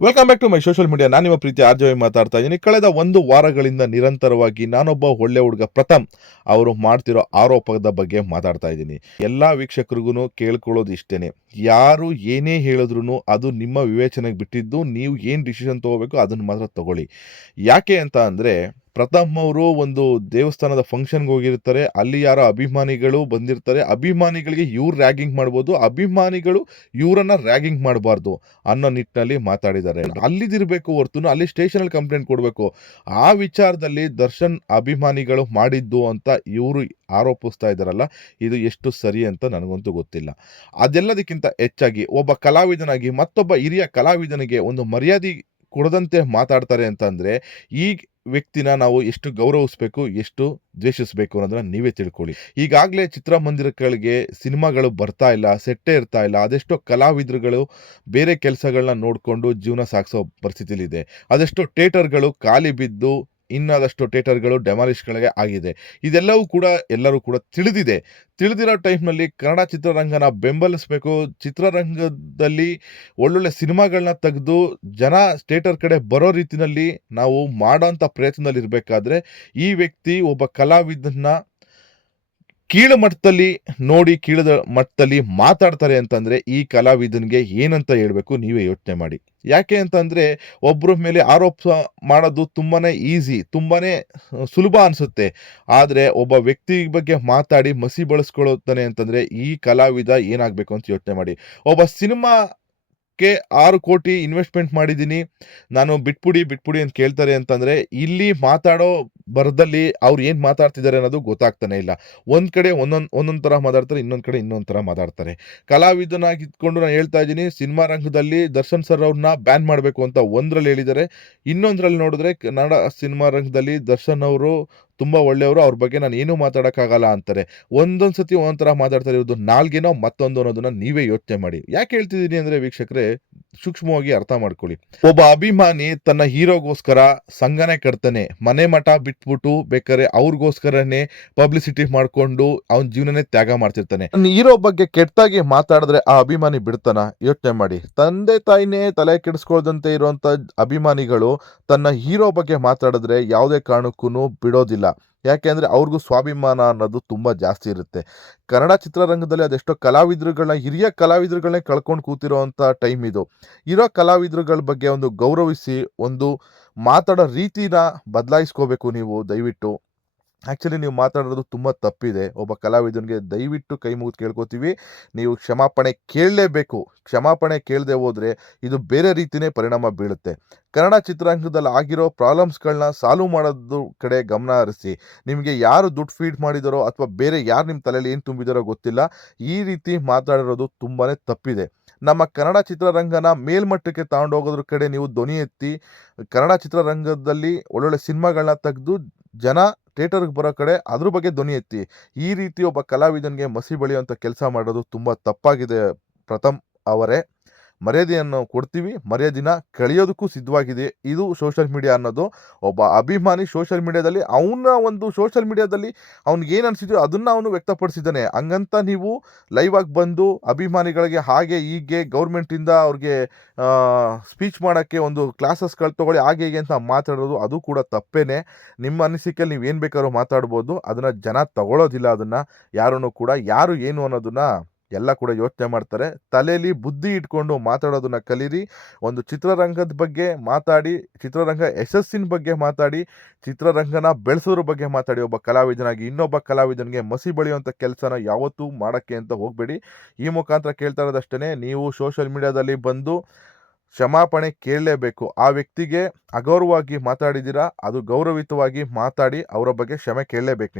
Welcome back to my social media ನಾನು ನಿಮ್ಮ ಪ್ರೀತಿ ಆರ್ಜವಿ ಮಾತಾಡ್ತಾ ಇದ್ದೀನಿ ಕಳೆದ ಒಂದು ವಾರಗಳಿಂದ ನಿರಂತರವಾಗಿ ನಾನೊಬ್ಬ ಒಳ್ಳೆ ಹುಡುಗ ಪ್ರಥಮ್ ಅವರು ಮಾಡ್ತಿರೋ ಆರೋಪದ ಬಗ್ಗೆ ಮಾತಾಡ್ತಾ ಇದ್ದೀನಿ ಎಲ್ಲ ವೀಕ್ಷಕರಿಗೂ ಕೇಳ್ಕೊಳ್ಳೋದು ಇಷ್ಟೇ ಯಾರು ಏನೇ ಹೇಳಿದ್ರು ಅದು ನಿಮ್ಮ ವಿವೇಚನೆಗೆ ಬಿಟ್ಟಿದ್ದು, ನೀವು ಏನು ಡಿಸಿಷನ್ ತೊಗೋಬೇಕು ಅದನ್ನು ಮಾತ್ರ ತಗೊಳ್ಳಿ. ಯಾಕೆ ಅಂತ ಅಂದರೆ ಪ್ರಥಮ್ ಅವರು ಒಂದು ದೇವಸ್ಥಾನದ ಫಂಕ್ಷನ್ಗೆ ಹೋಗಿರ್ತಾರೆ. ಅಲ್ಲಿ ಯಾರೋ ಅಭಿಮಾನಿಗಳು ಬಂದಿರ್ತಾರೆ. ಅಭಿಮಾನಿಗಳಿಗೆ ಇವ್ರು ರ್ಯಾಗಿಂಗ್ ಮಾಡ್ಬೋದು. ಅಭಿಮಾನಿಗಳು ಇವರನ್ನ ರ್ಯಾಗಿಂಗ್ ಮಾಡಬಾರ್ದು ಅನ್ನೋ ನಿಟ್ಟಿನಲ್ಲಿ ಮಾತಾಡಿದ್ದಾರೆ. ಅಲ್ಲಿದಿರಬೇಕು ಹೊರ್ತು ಅಲ್ಲಿ ಸ್ಟೇಷನಲ್ಲಿ ಕಂಪ್ಲೇಂಟ್ ಕೊಡಬೇಕು. ಆ ವಿಚಾರದಲ್ಲಿ ದರ್ಶನ್ ಅಭಿಮಾನಿಗಳು ಮಾಡಿದ್ದು ಅಂತ ಇವರು ಆರೋಪಿಸ್ತಾ ಇದ್ದಾರಲ್ಲ ಇದು ಎಷ್ಟು ಸರಿ ಅಂತ ನನಗಂತೂ ಗೊತ್ತಿಲ್ಲ. ಅದೆಲ್ಲದಕ್ಕಿಂತ ಹೆಚ್ಚಾಗಿ ಒಬ್ಬ ಕಲಾವಿದನಾಗಿ ಮತ್ತೊಬ್ಬ ಹಿರಿಯ ಕಲಾವಿದನಿಗೆ ಒಂದು ಮರ್ಯಾದೆ ಕೊಡದಂತೆ ಮಾತಾಡ್ತಾರೆ ಅಂತಂದರೆ ಈ ವ್ಯಕ್ತಿನ ನಾವು ಎಷ್ಟು ಗೌರವಿಸ್ಬೇಕು, ಎಷ್ಟು ದ್ವೇಷಿಸಬೇಕು ಅನ್ನೋದನ್ನ ನೀವೇ ತಿಳ್ಕೊಳ್ಳಿ. ಈಗಾಗಲೇ ಚಿತ್ರಮಂದಿರಗಳಿಗೆ ಸಿನಿಮಾಗಳು ಬರ್ತಾ ಇಲ್ಲ, ಸೆಟ್ಟೇ ಇರ್ತಾ ಇಲ್ಲ, ಅದೆಷ್ಟೋ ಕಲಾವಿದರುಗಳು ಬೇರೆ ಕೆಲಸಗಳನ್ನ ನೋಡಿಕೊಂಡು ಜೀವನ ಸಾಗಿಸೋ ಪರಿಸ್ಥಿತಿಲಿದೆ. ಅದೆಷ್ಟೋ ಥಿಯೇಟರ್ಗಳು ಖಾಲಿ ಬಿದ್ದು ಇನ್ನದಷ್ಟು ಥಿಯೇಟರ್ಗಳು ಡೆಮಾಲಿಷ್ಗಳಿಗೆ ಆಗಿದೆ. ಇದೆಲ್ಲವೂ ಕೂಡ ಎಲ್ಲರೂ ಕೂಡ ತಿಳಿದಿದೆ. ತಿಳಿದಿರೋ ಟೈಮ್ನಲ್ಲಿ ಕನ್ನಡ ಚಿತ್ರರಂಗನ ಬೆಂಬಲಿಸಬೇಕು. ಚಿತ್ರರಂಗದಲ್ಲಿ ಒಳ್ಳೊಳ್ಳೆ ಸಿನಿಮಾಗಳನ್ನ ತೆಗೆದು ಜನ ಥಿಯೇಟರ್ ಕಡೆ ಬರೋ ರೀತಿಯಲ್ಲಿ ನಾವು ಮಾಡೋಂಥ ಪ್ರಯತ್ನದಲ್ಲಿ ಇರಬೇಕಾದ್ರೆ ಈ ವ್ಯಕ್ತಿ ಒಬ್ಬ ಕಲಾವಿದನ್ನ ಕೀಳು ಮಟ್ಟದಲ್ಲಿ ನೋಡಿ ಕೀಳದ ಮಟ್ಟದಲ್ಲಿ ಮಾತಾಡ್ತಾರೆ ಅಂತಂದರೆ ಈ ಕಲಾವಿದನಿಗೆ ಏನಂತ ಹೇಳಬೇಕು ನೀವೇ ಯೋಚನೆ ಮಾಡಿ. ಯಾಕೆ ಅಂತಂದರೆ ಒಬ್ಬರ ಮೇಲೆ ಆರೋಪ ಮಾಡೋದು ತುಂಬಾ ಈಸಿ ತುಂಬಾ ಸುಲಭ ಅನಿಸುತ್ತೆ. ಆದರೆ ಒಬ್ಬ ವ್ಯಕ್ತಿ ಬಗ್ಗೆ ಮಾತಾಡಿ ಮಸಿ ಬಳಸ್ಕೊಳ್ಳುತ್ತಾನೆ ಅಂತಂದರೆ ಈ ಕಲಾವಿದ ಏನಾಗಬೇಕು ಅಂತ ಯೋಚನೆ ಮಾಡಿ. ಒಬ್ಬ ಸಿನಿಮಾ ಕ್ಕೆ ಆರು ಕೋಟಿ ಇನ್ವೆಸ್ಟ್ಮೆಂಟ್ ಮಾಡಿದ್ದೀನಿ. ನಾನು ಬಿಟ್ಬಿಡಿ ಬಿಟ್ಬಿಡಿ ಅಂತ ಕೇಳ್ತಾರೆ ಅಂತಂದರೆ ಇಲ್ಲಿ ಮಾತಾಡೋ ಬರದಲ್ಲಿ ಅವ್ರು ಏನು ಮಾತಾಡ್ತಿದ್ದಾರೆ ಅನ್ನೋದು ಗೊತ್ತಾಗ್ತಾನೆ ಇಲ್ಲ. ಒಂದು ಕಡೆ ಒಂದೊಂದು ಒಂದೊಂದು ಥರ ಮಾತಾಡ್ತಾರೆ, ಇನ್ನೊಂದು ಕಡೆ ಇನ್ನೊಂದು ಥರ ಮಾತಾಡ್ತಾರೆ. ಕಲಾವಿದನಾಗಿ ಇದ್ಕೊಂಡು ನಾನು ಹೇಳ್ತಾ ಇದ್ದೀನಿ, ಸಿನಿಮಾ ರಂಗದಲ್ಲಿ ದರ್ಶನ್ ಸರ್ ಅವ್ರನ್ನ ಬ್ಯಾನ್ ಮಾಡಬೇಕು ಅಂತ ಒಂದರಲ್ಲಿ ಹೇಳಿದ್ದಾರೆ. ಇನ್ನೊಂದರಲ್ಲಿ ನೋಡಿದ್ರೆ ಕನ್ನಡ ಸಿನಿಮಾ ರಂಗದಲ್ಲಿ ದರ್ಶನ್ ಅವರು ತುಂಬ ಒಳ್ಳೆಯವರು, ಅವ್ರ ಬಗ್ಗೆ ನಾನು ಏನೂ ಮಾತಾಡೋಕ್ಕಾಗಲ್ಲ ಅಂತಾರೆ. ಒಂದೊಂದು ಸತಿ ಒಂಥರ ಮಾತಾಡ್ತಾರೆ ಇರೋದು ನಾಲ್ಗೆನೋ ಮತ್ತೊಂದು ಅನ್ನೋದನ್ನ ನೀವೇ ಯೋಚನೆ ಮಾಡಿ. ಯಾಕೆ ಹೇಳ್ತಿದ್ದೀನಿ ಅಂದರೆ ವೀಕ್ಷಕರೇ ಸೂಕ್ಷ್ಮವಾಗಿ ಅರ್ಥ ಮಾಡ್ಕೊಳ್ಳಿ. ಒಬ್ಬ ಅಭಿಮಾನಿ ತನ್ನ ಹೀರೋಗೋಸ್ಕರ ಸಂಘನೆ ಕಟ್ತಾನೆ. ಮನೆ ಮಠ ಬಿಟ್ಬಿಟ್ಟು ಬೇಕಾದ್ರೆ ಅವ್ರಿಗೋಸ್ಕರನೇ ಪಬ್ಲಿಸಿಟಿ ಮಾಡಿಕೊಂಡು ಅವನ ಜೀವನನೇ ತ್ಯಾಗ ಮಾಡ್ತಿರ್ತಾನೆ. ಹೀರೋ ಬಗ್ಗೆ ಕೆಟ್ಟಾಗಿ ಮಾತಾಡಿದ್ರೆ ಆ ಅಭಿಮಾನಿ ಬಿಡ್ತಾನ? ಯೋಚನೆ ಮಾಡಿ. ತಂದೆ ತಾಯಿನೇ ತಲೆ ಕೆಡಿಸ್ಕೊಳ್ದಂತೆ ಇರುವಂತ ಅಭಿಮಾನಿಗಳು ತನ್ನ ಹೀರೋ ಬಗ್ಗೆ ಮಾತಾಡಿದ್ರೆ ಯಾವುದೇ ಕಾರಣಕ್ಕೂ ಬಿಡೋದಿಲ್ಲ. ಯಾಕೆ ಅಂದರೆ ಅವ್ರಿಗೂ ಸ್ವಾಭಿಮಾನ ಅನ್ನೋದು ತುಂಬ ಜಾಸ್ತಿ ಇರುತ್ತೆ. ಕನ್ನಡ ಚಿತ್ರರಂಗದಲ್ಲಿ ಅದೆಷ್ಟೋ ಕಲಾವಿದರುಗಳನ್ನ, ಹಿರಿಯ ಕಲಾವಿದರುಗಳನ್ನೇ ಕಳ್ಕೊಂಡು ಕೂತಿರೋ ಟೈಮ್ ಇದು. ಇರೋ ಕಲಾವಿದರುಗಳ ಬಗ್ಗೆ ಒಂದು ಗೌರವಿಸಿ, ಒಂದು ಮಾತಾಡೋ ರೀತಿನ ಬದಲಾಯಿಸ್ಕೋಬೇಕು ನೀವು ದಯವಿಟ್ಟು. ಆ್ಯಕ್ಚುಲಿ ನೀವು ಮಾತಾಡೋದು ತುಂಬ ತಪ್ಪಿದೆ. ಒಬ್ಬ ಕಲಾವಿದನಿಗೆ ದಯವಿಟ್ಟು ಕೈ ಮುಗಿದು ಕೇಳ್ಕೊತೀವಿ. ನೀವು ಕ್ಷಮಾಪಣೆ ಕೇಳಲೇಬೇಕು. ಕ್ಷಮಾಪಣೆ ಕೇಳದೆ ಹೋದರೆ ಇದು ಬೇರೆ ರೀತಿಯೇ ಪರಿಣಾಮ ಬೀಳುತ್ತೆ. ಕನ್ನಡ ಚಿತ್ರರಂಗದಲ್ಲಿ ಆಗಿರೋ ಪ್ರಾಬ್ಲಮ್ಸ್ಗಳನ್ನ ಸಾಲ್ವ್ ಮಾಡೋದು ಕಡೆ ಗಮನ ಹರಿಸಿ. ನಿಮಗೆ ಯಾರು ದುಡ್ಡು ಫೀಡ್ ಮಾಡಿದಾರೋ ಅಥವಾ ಬೇರೆ ಯಾರು ನಿಮ್ಮ ತಲೆಯಲ್ಲಿ ಏನು ತುಂಬಿದಾರೋ ಗೊತ್ತಿಲ್ಲ. ಈ ರೀತಿ ಮಾತಾಡಿರೋದು ತುಂಬಾ ತಪ್ಪಿದೆ. ನಮ್ಮ ಕನ್ನಡ ಚಿತ್ರರಂಗನ ಮೇಲ್ಮಟ್ಟಕ್ಕೆ ತಗೊಂಡೋಗೋದ್ರ ಕಡೆ ನೀವು ಧ್ವನಿ ಎತ್ತಿ, ಕನ್ನಡ ಚಿತ್ರರಂಗದಲ್ಲಿ ಒಳ್ಳೊಳ್ಳೆ ಸಿನಿಮಾಗಳನ್ನ ತೆಗೆದು ಜನ ಥಿಯೇಟರ್ಗೆ ಬರೋ ಕಡೆ ಅದ್ರ ಬಗ್ಗೆ ಧ್ವನಿ ಎತ್ತಿ. ಈ ರೀತಿ ಒಬ್ಬ ಕಲಾವಿದನಿಗೆ ಮಸಿ ಬಳಿಯುವಂಥ ಕೆಲಸ ಮಾಡೋದು ತುಂಬ ತಪ್ಪಾಗಿದೆ ಪ್ರಥಮ್ ಅವರೇ. ಮರ್ಯಾದೆಯನ್ನು ಕೊಡ್ತೀವಿ, ಮರ್ಯಾದಿನ ಕಳೆಯೋದಕ್ಕೂ ಸಿದ್ಧವಾಗಿದೆ. ಇದು ಸೋಷಲ್ ಮೀಡಿಯಾ ಅನ್ನೋದು. ಒಬ್ಬ ಅಭಿಮಾನಿ ಸೋಷಲ್ ಮೀಡಿಯಾದಲ್ಲಿ, ಅವನ ಒಂದು ಸೋಷಲ್ ಮೀಡಿಯಾದಲ್ಲಿ ಅವ್ನಿಗೆ ಏನು ಅನಿಸಿದೆಯೋ ಅದನ್ನು ಅವನು ವ್ಯಕ್ತಪಡಿಸಿದ್ದಾನೆ. ಹಂಗಂತ ನೀವು ಲೈವ್ ಆಗಿ ಬಂದು ಅಭಿಮಾನಿಗಳಿಗೆ ಹಾಗೆ ಹೀಗೆ ಗೌರ್ಮೆಂಟಿಂದ ಅವ್ರಿಗೆ ಸ್ಪೀಚ್ ಮಾಡೋಕ್ಕೆ ಒಂದು ಕ್ಲಾಸಸ್ಗಳು ತೊಗೊಳ್ಳಿ, ಹಾಗೆ ಹೀಗೆ ಅಂತ ಮಾತಾಡೋದು ಅದು ಕೂಡ ತಪ್ಪೇನೆ. ನಿಮ್ಮ ಅನಿಸಿಕೆಯಲ್ಲಿ ನೀವು ಏನು ಬೇಕಾದ್ರೂ ಮಾತಾಡ್ಬೋದು. ಅದನ್ನು ಜನ ತಗೊಳ್ಳೋದಿಲ್ಲ ಅದನ್ನು. ಯಾರೂ ಕೂಡ ಯಾರು ಏನು ಅನ್ನೋದನ್ನು ಎಲ್ಲ ಕೂಡ ಯೋಚನೆ ಮಾಡ್ತಾರೆ. ತಲೆಯಲ್ಲಿ ಬುದ್ಧಿ ಇಟ್ಕೊಂಡು ಮಾತಾಡೋದನ್ನ ಕಲೀರಿ. ಒಂದು ಚಿತ್ರರಂಗದ ಬಗ್ಗೆ ಮಾತಾಡಿ, ಚಿತ್ರರಂಗ ಯಶಸ್ಸಿನ ಬಗ್ಗೆ ಮಾತಾಡಿ, ಚಿತ್ರರಂಗನ ಬೆಳೆಸೋದ್ರ ಬಗ್ಗೆ ಮಾತಾಡಿ. ಒಬ್ಬ ಕಲಾವಿದನಾಗಿ ಇನ್ನೊಬ್ಬ ಕಲಾವಿದನಿಗೆ ಮಸಿ ಬಳಿಯುವಂಥ ಕೆಲಸನ ಯಾವತ್ತೂ ಮಾಡೋಕ್ಕೆ ಅಂತ ಹೋಗಬೇಡಿ. ಈ ಮುಖಾಂತರ ಕೇಳ್ತಾ ಇರೋದಷ್ಟೇ ನೀವು ಸೋಷಿಯಲ್ ಮೀಡಿಯಾದಲ್ಲಿ ಬಂದು ಕ್ಷಮಾಪಣೆ ಕೇಳಲೇಬೇಕು. ಆ ವ್ಯಕ್ತಿಗೆ ಅಗೌರವವಾಗಿ ಮಾತಾಡಿದ್ದೀರಾ ಅದು ಗೌರವಿತವಾಗಿ ಮಾತಾಡಿ, ಅವರ ಬಗ್ಗೆ ಕ್ಷಮೆ ಕೇಳಲೇಬೇಕು.